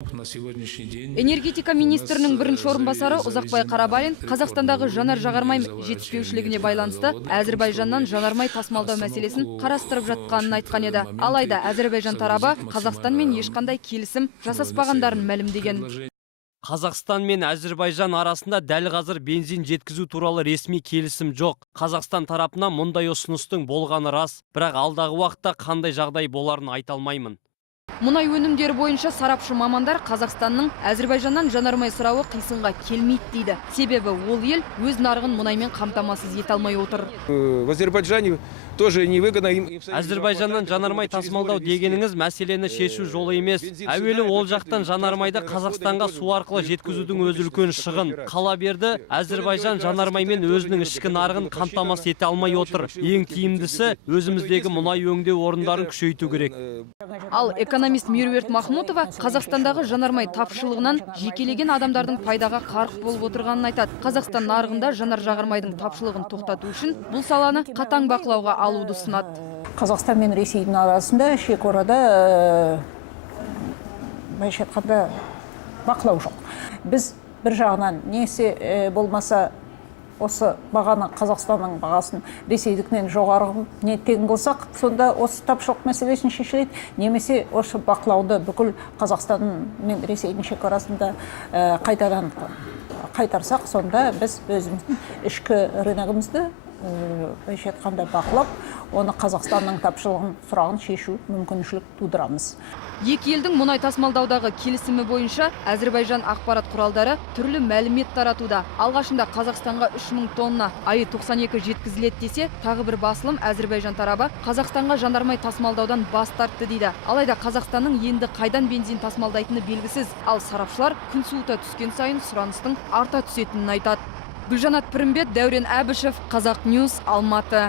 На сегодняшний день Энергетика министрінің бірінші орынбасары Ұзақбай Қарабалин Қазақстандағы жанар-жағармай жетіспеушілігіне байланысты Әзірбайжаннан жанармай тасымалдау мәселесін қарастырып жатқанын айтқан еді. Алайда Әзірбайжан тарабы Қазақстанмен ешқандай келісім жасаспағандарын мәлімдеген. Қазақстан мен Әзірбайжан арасында дәл қазір бензин жеткізу туралы ресми келісім жоқ. Қазақстан тарапынан мұндай ұсыныстың болғаны рас, бірақ алдағы уақытта қандай жағдай боларын айта алмаймын. Мұнай өнімдері бойынша сарапшы мамандар Қазақстанның Әзірбайжаннан жанармай сұрауы қисынға келмейді дейді. Себебі ол ел өз нарығын мұнаймен қамтамасыз ете алмай отыр. В Азербайджане тоже невыгодно им. Әзірбайжаннан жанармай тасымалдау дегеніңіз мәселені шешу жолы емес. Әуелі ол жақтан жанармайды Қазақстанға су арқылы жеткізудің өзі үлкен шығын. Қала берді, Әзірбайжан жанармаймен өзінің ішкі нарығын қамтамасыз ете алмай отыр. Ең тиімдісі өзіміздегі мұнай өңдеу орындарын күшейту керек. Ал экономист Меруерт Махмутова Қазақстандағы жанармай тапшылығынан жекелеген адамдардың пайдаға қарық болып отырғанын айтады. Қазақстан нарығында жанар-жағармайдың тапшылығын тоқтату үшін бұл саланы қатаң бақылауға алуды ұсынады. Қазақстан мен Ресейдің арасында шекарада былайша айтқанда бақылау жоқ. Біз бір жағынан несі болмаса осы бағаны Қазақстанның бағасын Ресейдікінен жоғары ниеттеген болсақ, сонда осы тапшылық мәселесін шешіледі. Немесе осы бақылауды бүкіл Қазақстан мен Ресейдің шекарасында қайтадан қайтарсақ, сонда біз өзіміздің ішкі рыногымызды былайша айтқанда бақылап, оны Қазақстанның тапшылығын сұрағын шешу мүмкіншілік тудырамыз. Екі елдің мұнай тасымалдаудағы келісімі бойынша Әзірбайжан ақпарат құралдары түрлі мәлімет таратуда. Алғашында Қазақстанға 3000 тонна айы 92 жеткізіледі десе, тағы бір басылым Әзірбайжан тарабы Қазақстанға жанармай тасымалдаудан бас тартты дейді. Алайда Қазақстанның енді қайдан бензин тасымалдайтыны белгісіз. Ал сарапшылар күн суыта түскен сайын сұраныстың арта түсетінін айтады. Гүлжанат Пірімбет, Дәурен Әбішев, Қазақ Ньюс, Алматы.